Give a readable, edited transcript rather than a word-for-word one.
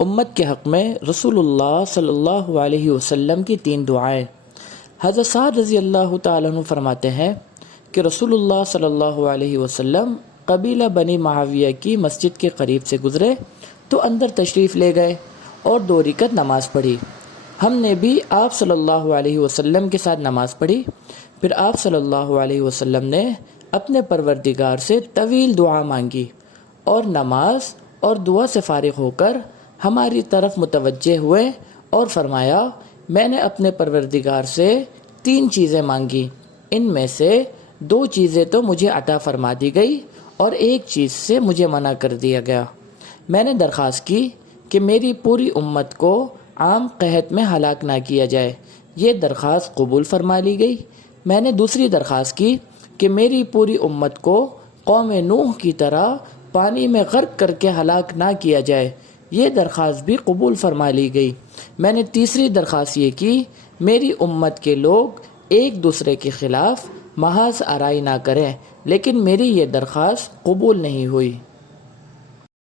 امت کے حق میں رسول اللہ صلی اللہ علیہ وسلم کی 3 دعائیں۔ حضرت سعد رضی اللہ تعالیٰ عنہ فرماتے ہیں کہ رسول اللہ صلی اللہ علیہ وسلم قبیلہ بنی معاویہ کی مسجد کے قریب سے گزرے تو اندر تشریف لے گئے اور 2 رکعت نماز پڑھی۔ ہم نے بھی آپ صلی اللہ علیہ وسلم کے ساتھ نماز پڑھی۔ پھر آپ صلی اللہ علیہ وسلم نے اپنے پروردگار سے طویل دعا مانگی اور نماز اور دعا سے فارغ ہو کر ہماری طرف متوجہ ہوئے اور فرمایا، میں نے اپنے پروردگار سے 3 چیزیں مانگی، ان میں سے 2 چیزیں تو مجھے عطا فرما دی گئی اور 1 چیز سے مجھے منع کر دیا گیا۔ میں نے درخواست کی کہ میری پوری امت کو عام قحط میں ہلاک نہ کیا جائے، یہ درخواست قبول فرما لی گئی۔ میں نے دوسری درخواست کی کہ میری پوری امت کو قوم نوح کی طرح پانی میں غرق کر کے ہلاک نہ کیا جائے، یہ درخواست بھی قبول فرما لی گئی۔ میں نے تیسری درخواست یہ کی، میری امت کے لوگ ایک دوسرے کے خلاف محاذ آرائی نہ کریں، لیکن میری یہ درخواست قبول نہیں ہوئی۔